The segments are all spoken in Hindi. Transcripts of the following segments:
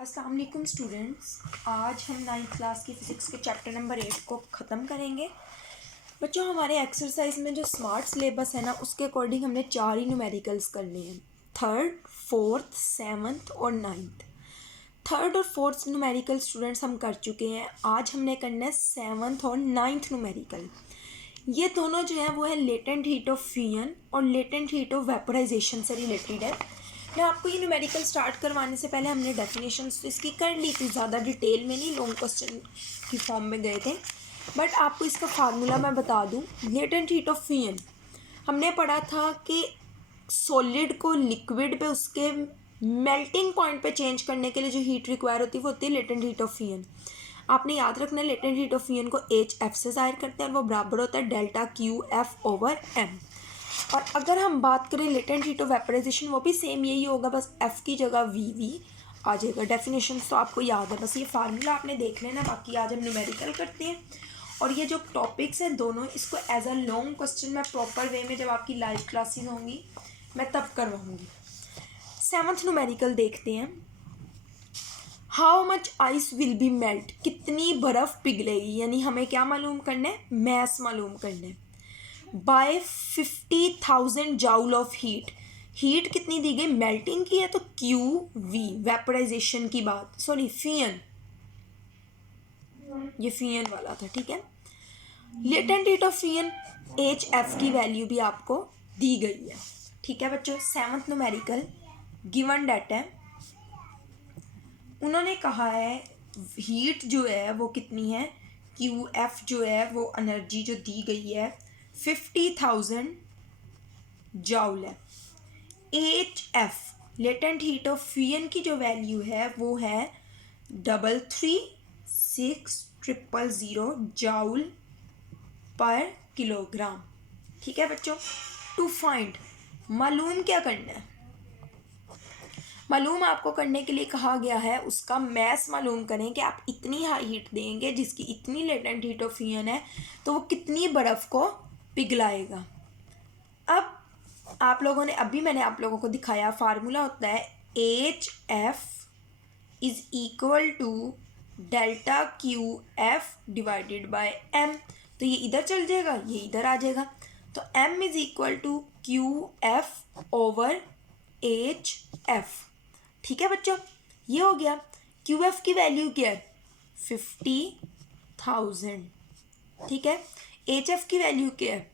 अस्सलाम वालेकुम स्टूडेंट्स, आज हम 9th क्लास की फ़िज़िक्स के चैप्टर नंबर 8 को ख़त्म करेंगे। बच्चों, हमारे एक्सरसाइज में जो स्मार्ट सिलेबस है ना, उसके अकॉर्डिंग हमने 4 ही न्यूमेरिकल्स करने हैं, 3rd, 4th, 7th और 9th। 3rd और 4th न्यूमेरिकल स्टूडेंट्स हम कर चुके हैं। आज हमने करना है 7th और 9th न्यूमेरिकल। ये दोनों जो है वो है लेटेंट हीट ऑफ फ्यूजन और लेटेंट हीट ऑफ वेपराइजेशन से रिलेटेड है। मैं आपको ये न्यूमेरिकल स्टार्ट करवाने से पहले हमने डेफिनेशंस तो इसकी कर ली थी, ज़्यादा डिटेल में नहीं, लॉन्ग क्वेश्चन की फॉर्म में गए थे। बट आपको इसका फार्मूला मैं बता दूं। लेटेंट हीट ऑफ फ्यूजन हमने पढ़ा था कि सॉलिड को लिक्विड पे उसके मेल्टिंग पॉइंट पे चेंज करने के लिए जो हीट रिक्वायर होती है वो होती है लेटेंट हीट ऑफ फ्यूजन। आपने याद रखना है लेटेंट हीट ऑफ फ्यूजन को HF से ज़ाहिर करते हैं और वो बराबर होता है डेल्टा QF/m। और अगर हम बात करें लेटेंट हीट ऑफ वेपराइजेशन, वो भी सेम यही होगा, बस F की जगह VV आ जाएगा। डेफिनेशन तो आपको याद है, बस ये फार्मूला आपने देख लेना। बाकी आज हम न्यूमेरिकल करते हैं और ये जो टॉपिक्स हैं दोनों, इसको एज अ लॉन्ग क्वेश्चन मैं प्रॉपर वे में जब आपकी लाइव क्लासेस होंगी मैं तब करवाऊँगी। 7th न्यूमेरिकल देखते हैं। How much ice will be melt, कितनी बर्फ़ पिघलेगी, यानी हमें क्या मालूम करना है, मैस मालूम करना है। By 50,000 joule of heat, heat कितनी दी गई, मेल्टिंग की है तो QV, वेपराइजेशन की बात, सॉरी फ्यूजन, ये फ्यूजन वाला था, ठीक है। Latent heat of fusion HF की वैल्यू भी आपको दी गई है, ठीक है बच्चों। 7th न्यूमेरिकल गिवन डेटा है, उन्होंने कहा है हीट जो है वो कितनी है, QF जो है वो एनर्जी जो दी गई है 50,000 जाउल है। HF latent heat of fusion की जो वैल्यू है वो है 336000 जाउल पर किलोग्राम, ठीक है बच्चों। टू फाइंड, मालूम क्या करना है, मालूम आपको करने के लिए कहा गया है उसका मैस मालूम करें कि आप इतनी हाई हीट देंगे जिसकी इतनी लेटेंट हीट ऑफ फ्यूजन है तो वो कितनी बर्फ़ को पिघलाएगा। अब आप लोगों ने, अभी मैंने आप लोगों को दिखाया, फार्मूला होता है HF is equal to delta QF divided by M। तो ये इधर चल जाएगा, ये इधर आ जाएगा, तो M is equal to QF/HF, ठीक है बच्चों। ये हो गया। QF की वैल्यू क्या है, 50,000, ठीक है। HF की वैल्यू क्या है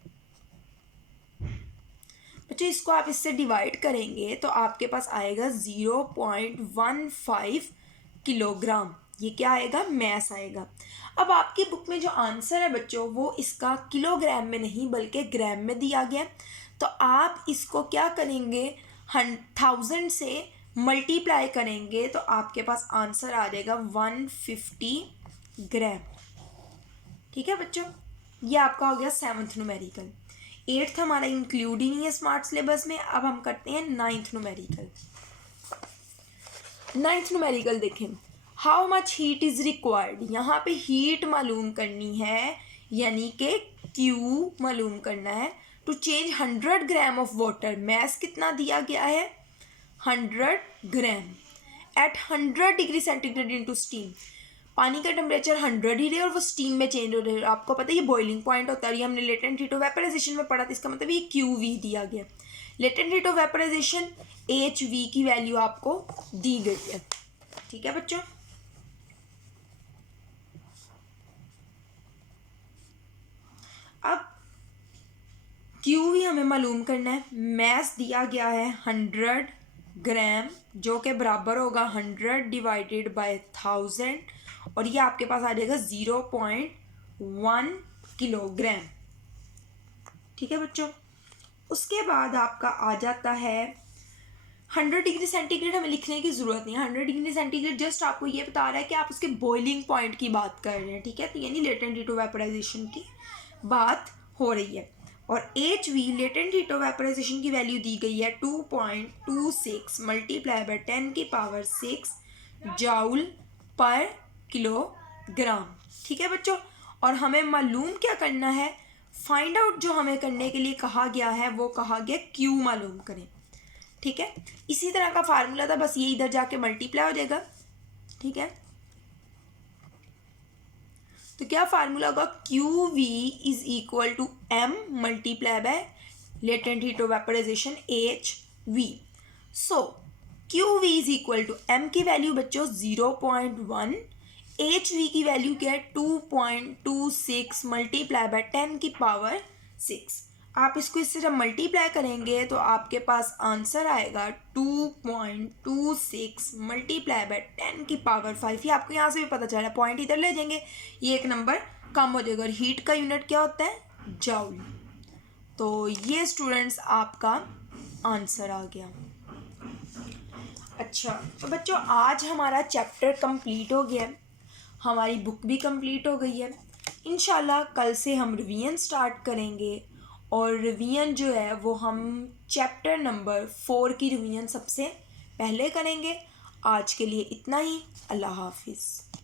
बच्चों, इसको आप इससे डिवाइड करेंगे तो आपके पास आएगा 0.15 किलोग्राम। ये क्या आएगा, मैस आएगा। अब आपकी बुक में जो आंसर है बच्चों वो इसका किलोग्राम में नहीं बल्कि ग्राम में दिया गया, तो आप इसको क्या करेंगे, 1000 से मल्टीप्लाई करेंगे तो आपके पास आंसर आ जाएगा 150 ग्राम, ठीक है बच्चों। ये आपका हो गया 7th न्यूमेरिकल। 8th हमारा इंक्लूड ही नहीं है स्मार्ट सिलेबस में। अब हम करते हैं 9th न्यूमेरिकल। 9th न्यूमेरिकल देखें, how much heat is required, यहाँ पे हीट मालूम करनी है, यानी कि Q मालूम करना है, to change 100 gram of water. Mass कितना दिया गया है, 100 gram at 100 degree centigrade into steam. पानी का टेम्परेचर 100 ही रहे और वो स्टीम में चेंज हो रहे। आपको पता है ये बॉइलिंग पॉइंट होता है, ये हमने लेटेंट हीट ऑफ वेपराइजेशन में पढ़ा था, इसका मतलब ये QV दिया गया। Latent heat of vaporisation HV की वैल्यू आपको दी गई है, ठीक है बच्चों। अब QV हमें मालूम करना है, मैस दिया गया है 100 ग्राम जो कि बराबर होगा 100 डिवाइडेड बाय 1000 और ये आपके पास आ जाएगा 0.1 किलोग्राम, ठीक है बच्चों। उसके बाद आपका आ जाता है 100 डिग्री सेंटीग्रेड, हमें लिखने की ज़रूरत नहीं है। 100 डिग्री सेंटीग्रेड जस्ट आपको ये बता रहा है कि आप उसके बॉइलिंग पॉइंट की बात कर रहे हैं, ठीक है। तो यानी लेटेंट हीट ऑफ वेपराइजेशन की बात हो रही है। और HV latent heat of vaporisation की वैल्यू दी गई है 2.26 मल्टीप्लाई बाय 10⁶ जाउल पर किलोग्राम, ठीक है बच्चों। और हमें मालूम क्या करना है, फाइंड आउट जो हमें करने के लिए कहा गया है वो कहा गया Q मालूम करें, ठीक है। इसी तरह का फार्मूला था, बस ये इधर जाके मल्टीप्लाई हो जाएगा ठीक है। तो क्या फार्मूला होगा, Q V is equal to M multiply by latent heat of vaporisation H V. So Q V is equal to M की वैल्यू बच्चों 0.1, एच वी की वैल्यू क्या है 2.26 मल्टीप्लाई बाय 10 की पावर 6। आप इसको इससे जब मल्टीप्लाई करेंगे तो आपके पास आंसर आएगा 2.26 मल्टीप्लाई बाय 10 की पावर 5। ये आपको यहाँ से भी पता चला, पॉइंट इधर ले जाएंगे, ये एक नंबर कम हो जाएगा। और हीट का यूनिट क्या होता है, जूल। तो ये स्टूडेंट्स आपका आंसर आ गया। अच्छा तो बच्चों आज हमारा चैप्टर कंप्लीट हो गया है, हमारी बुक भी कंप्लीट हो गई है। इंशाल्लाह कल से हम रिवीजन स्टार्ट करेंगे और रिवीजन जो है वो हम चैप्टर नंबर 4 की रिवीजन सबसे पहले करेंगे। आज के लिए इतना ही। अल्लाह हाफिज़।